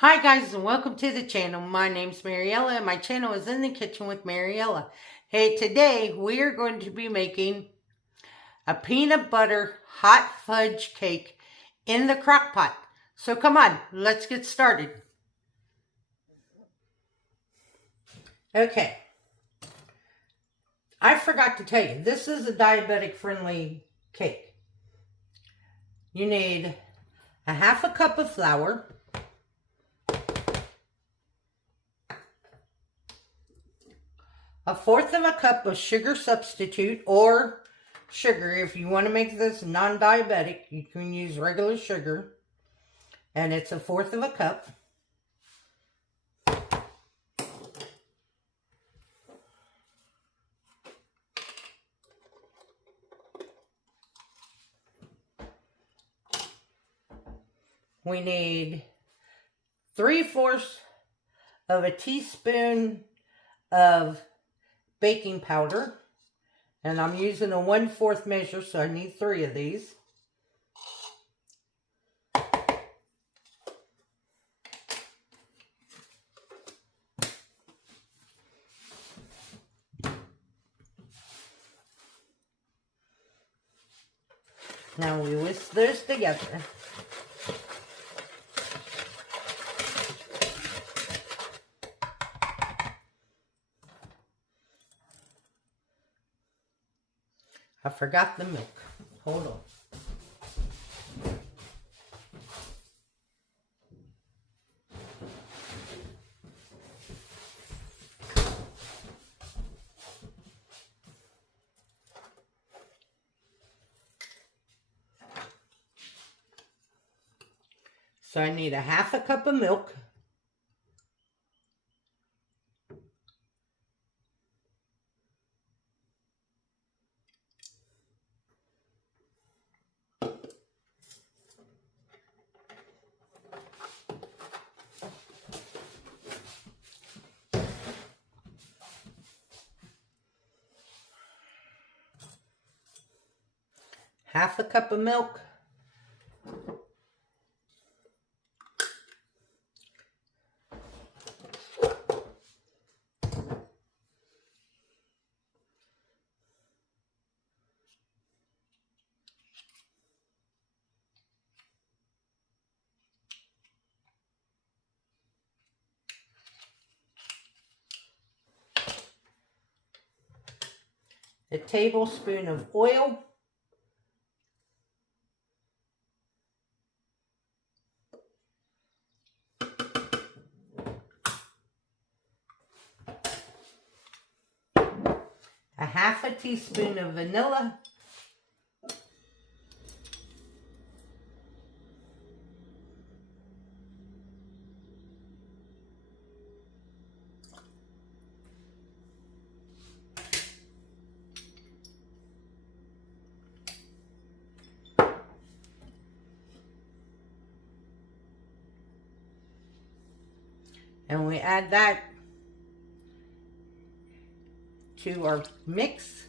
Hi guys and welcome to the channel. My name's Mariella and my channel is In the Kitchen with Mariella. Hey, today we are going to be making a peanut butter hot fudge cake in the crock pot. So come on, let's get started. Okay, I forgot to tell you, this is a diabetic friendly cake. You need a half a cup of flour, a fourth of a cup of sugar substitute or sugar. If you want to make this non-diabetic, you can use regular sugar, and it's a fourth of a cup. We need 3/4 of a teaspoon of baking powder, and I'm using a 1/4 measure, so I need 3 of these. Now we whisk those together. I forgot the milk. Hold on. So I need a half a cup of milk. Half a cup of milk. A tablespoon of oil. A half a teaspoon of vanilla. And we add that to our mix.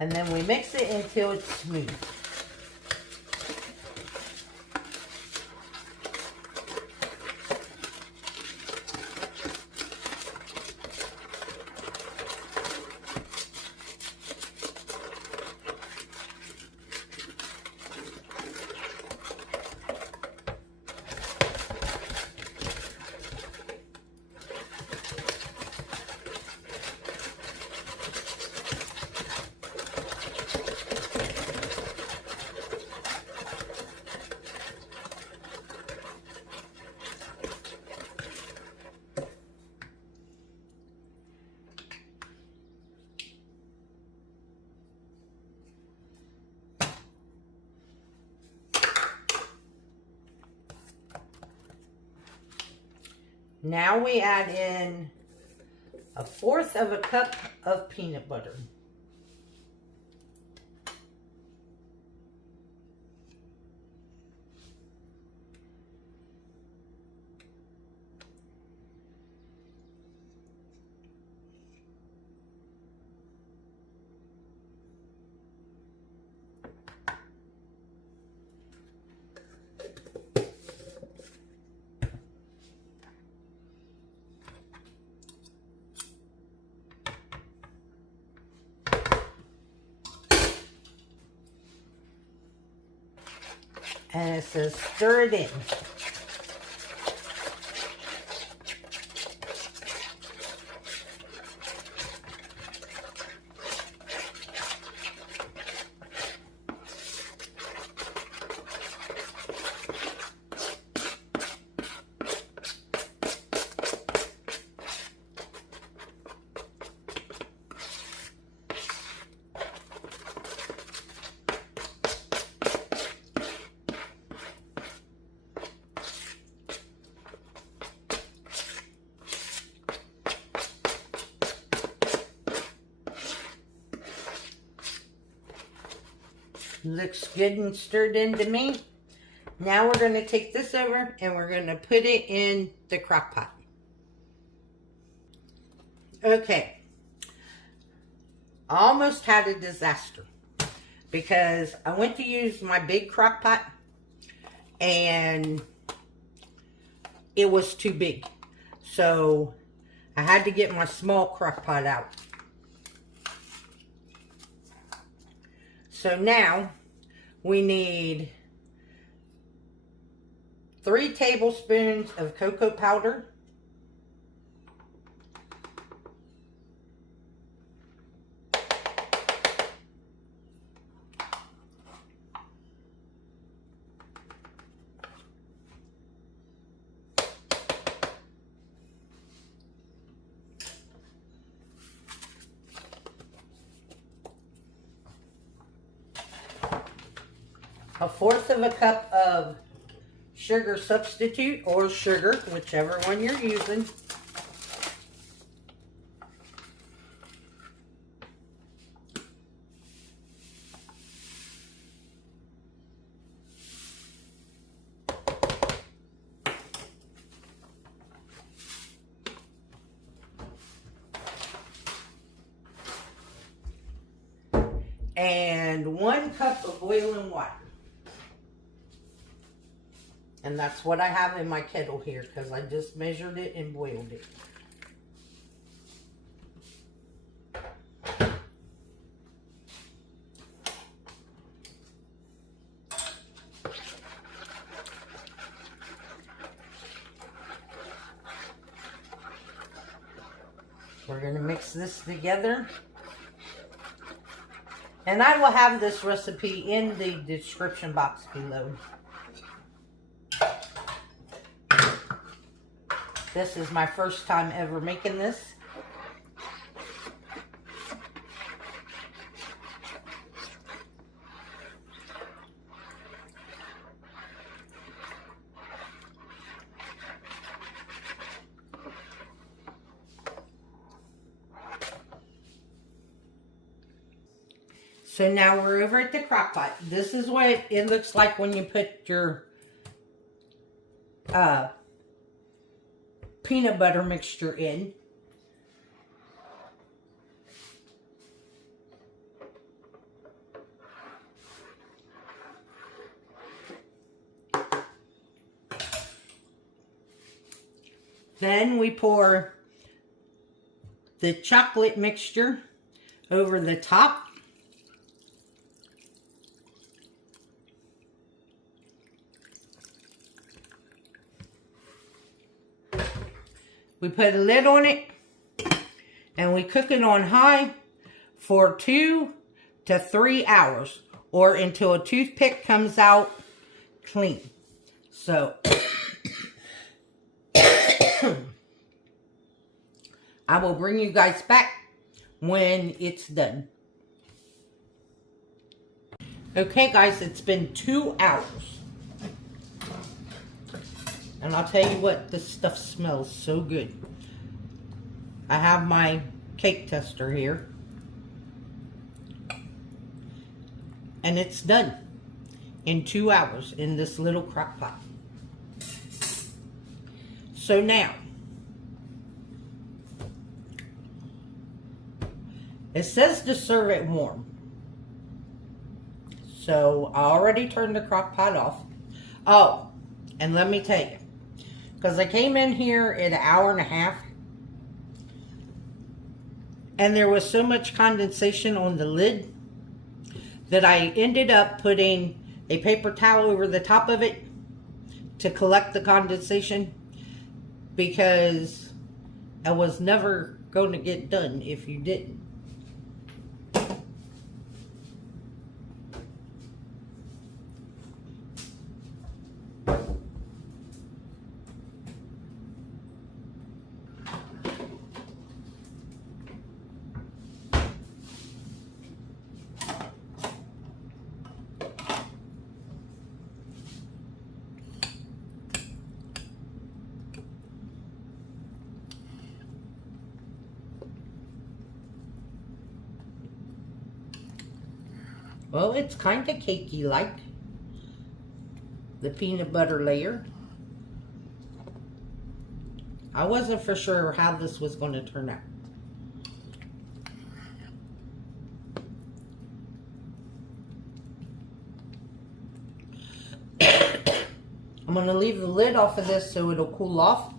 And then we mix it until it's smooth. Now we add in a fourth of a cup of peanut butter. And it says stir it in. Looks good and stirred in to me. Now we're going to take this over and we're going to put it in the crock pot. Okay. I almost had a disaster because I went to use my big crock pot and it was too big. So I had to get my small crock pot out. So now we need 3 tablespoons of cocoa powder, a 1/4 of a cup of sugar substitute or sugar, whichever one you're using. And 1 cup of boiling water. And that's what I have in my kettle here because I just measured it and boiled it. We're going to mix this together. And I will have this recipe in the description box below. This is my first time ever making this. So now we're over at the crock pot. This is what it looks like when you put your peanut butter mixture in. Then we pour the chocolate mixture over the top. We put a lid on it and we cook it on high for 2 to 3 hours or until a toothpick comes out clean. So I will bring you guys back when it's done. Okay guys, it's been 2 hours. And I'll tell you what, this stuff smells so good. I have my cake tester here. And it's done in 2 hours in this little crock pot. So now, it says to serve it warm. So I already turned the crock pot off. Oh, and let me tell you, because I came in here in an hour and a half, and there was so much condensation on the lid that I ended up putting a paper towel over the top of it to collect the condensation, because it was never going to get done if you didn't. Well, it's kind of cakey like the peanut butter layer. I wasn't for sure how this was going to turn out. I'm going to leave the lid off of this so it'll cool off.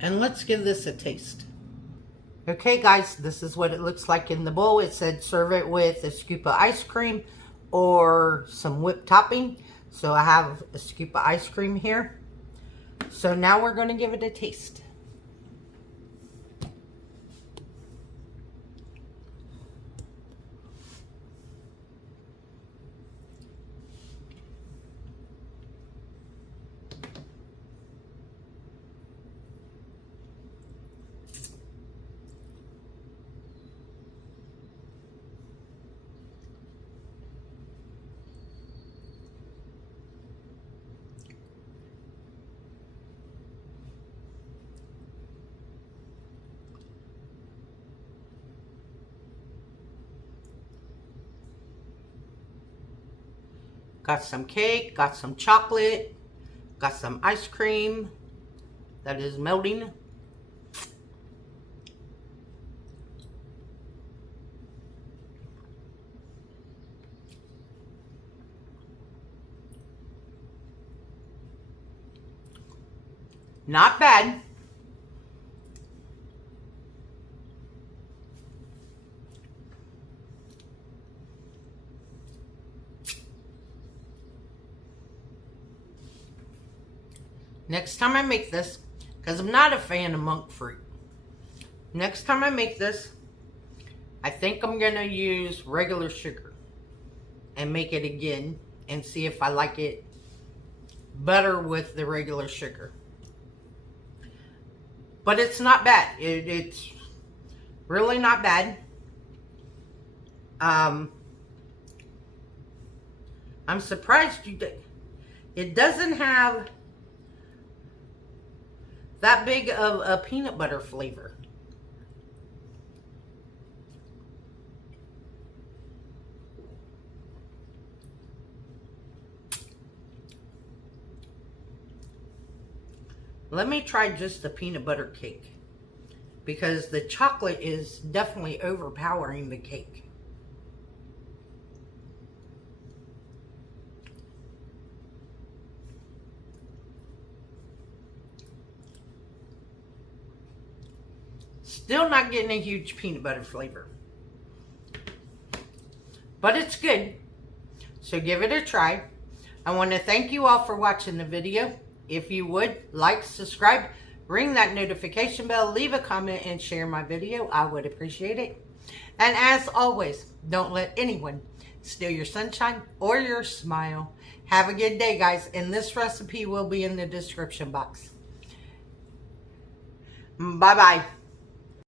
And let's give this a taste. Okay guys, this is what it looks like in the bowl. It said serve it with a scoop of ice cream or some whipped topping. So I have a scoop of ice cream here. So now we're going to give it a taste. Got some cake, got some chocolate, got some ice cream that is melting. Not bad. Next time I make this, because I'm not a fan of monk fruit, next time I make this, I think I'm going to use regular sugar and make it again and see if I like it better with the regular sugar. But it's not bad. It's really not bad. I'm surprised you did. It doesn't have that big of a peanut butter flavor. Let me try just the peanut butter cake, because the chocolate is definitely overpowering the cake. Still not getting a huge peanut butter flavor, but it's good. So give it a try. I want to thank you all for watching the video. If you would, like, subscribe, ring that notification bell, leave a comment, and share my video. I would appreciate it. And as always, don't let anyone steal your sunshine or your smile. Have a good day, guys. And this recipe will be in the description box. Bye-bye.